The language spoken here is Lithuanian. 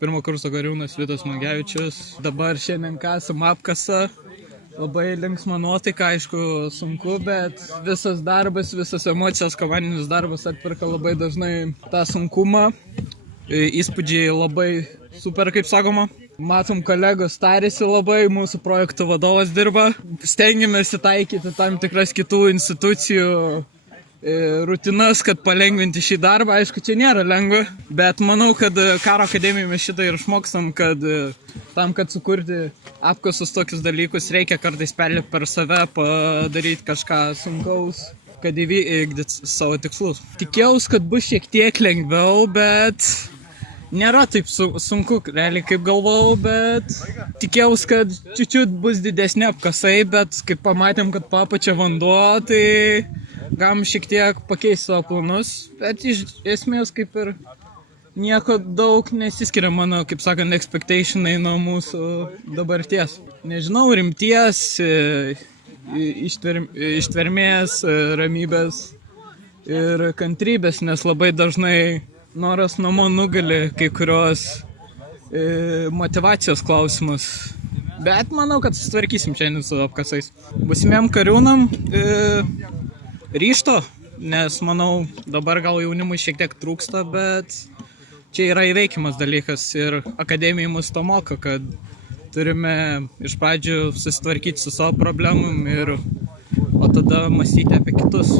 pirmo kurso kariūnas Vitas Mangevičius. Dabar šiandien kasam apkasą. Labai linksma nuotaika, aišku, sunku, bet visas darbas, visas emocijos, komandinis darbas atperka labai dažnai tą sunkumą. Įspūdžiai labai super, kaip sakoma. Matom, kolegos tarėsi labai, mūsų projektų vadovas dirba. Stengiamės įtaikyti tam tikras kitų institucijų rutinas, kad palengvinti šį darbą. Aišku, čia nėra lengva, bet manau, kad karo akademijoje mes šitą ir išmokstam, kad tam, kad sukurti apkasus tokius dalykus, reikia kartais perlipti per save, padaryti kažką sunkaus, kad įvykdyti savo tikslus. Tikėjausi, kad bus šiek tiek lengviau, bet nėra taip sunku, realiai kaip galvojau, bet tikėjausi, kad čiučiut bus didesni apkasai, bet kaip pamatėm, kad papačia vanduo, tai galim šiek tiek pakeisti savo planus, bet iš esmės kaip ir nieko daug nesiskiria mano, kaip sakant, expectationai nuo mūsų dabarties. Nežinau, rimties, ištvermės, ramybės ir kantrybės, nes labai dažnai noras namo nugali kai kurios motyvacijos klausimus. Bet manau, kad susitvarkysim šiandien su apkasais. Būsimiem kariūnam ryžto, nes manau dabar gal jaunimui šiek tiek trūksta, bet čia yra įveikiamas dalykas ir akademija mus to moko, kad turime iš pradžių susitvarkyti su savo problemom o tada mąstyti apie kitus.